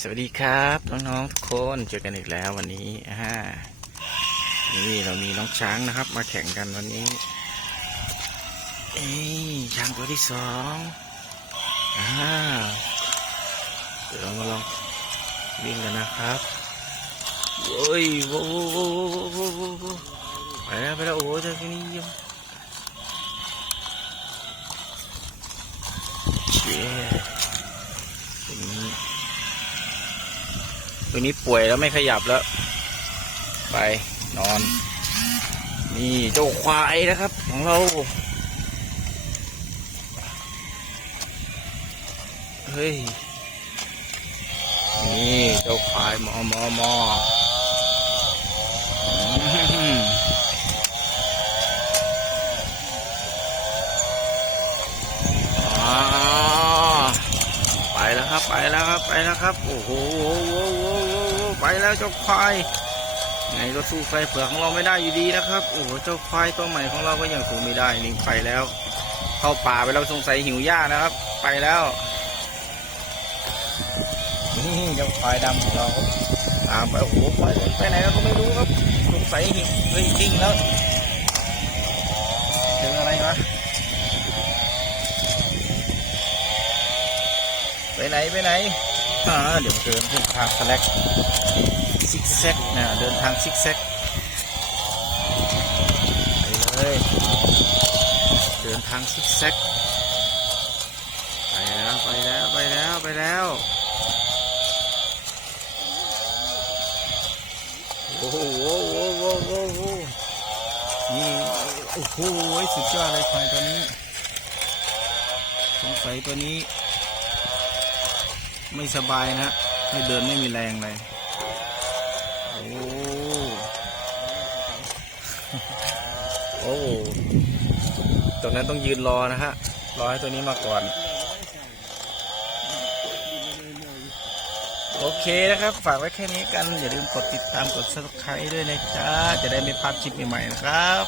สวัสดีครับน้องๆทุกคนเจอกันอีกแล้ววันนี้อ่านี่เรามีน้องช้างนะครับ มาแข่งกันวันนี้เอ้ช้างตัวที่สองอ่าเดี๋ยวเรามาลองวิ่งกันนะครับโอ้ยโว้โว้โว้โว้โว้ไปแล้วไปแล้วโอ้ยเจ้าที่นี่ยังเชี่ยตัวนี้ ตัวนี้ป่วยแล้วไม่ขยับแล้ว ไปนอน นี่เจ้าควายนะครับ ของเรา เฮ้ย นี่เจ้าควายมอมอมออ่าไปแล้วครับ ไปแล้วครับ ไปแล้วครับ โอ้โห แล้วเจ้าควายไงก็สู้ไฟเผือกของเราไม่ได้อยู่ดีนะครับ โอ้โหเจ้าควายตัวใหม่ของเราก็ยังสู้ไม่ได้นี่ไปแล้ว เข้าป่าไปแล้วสงสัยหิวหญ้านะครับ ไปแล้วนี่เจ้าควายดำของเราตามไปโอ้โหไปไปไหนก็ไม่รู้ครับสงสัยหิวเฮ้ยจริงแล้วเจออะไรวะไปไหนไปไหน อ่าเดี๋ยวเดินเส้นทางสแลกซิกแซกนะเดินทางซิกแซกไปเลยเดินทางซิกแซกไปแล้วไปแล้วไปแล้วไปแล้วโอ้โหโอ้โหโอ้โหโอ้หนี่โอ้โหสุดยอดเลยควายตัวนี้สงสัยตัวนี้ ไม่สบายนะฮะไม่เดินไม่มีแรงเลยโอ้โอ้ตรงนั้นต้องยืนรอนะฮะรอให้ตัวนี้มาก่อน โอเคนะครับ ฝากไว้แค่นี้กัน อย่าลืมกดติดตามกด subscribe ด้วยนะจ๊ะจะได้ไม่พลาดคลิปใหม่ๆนะครับ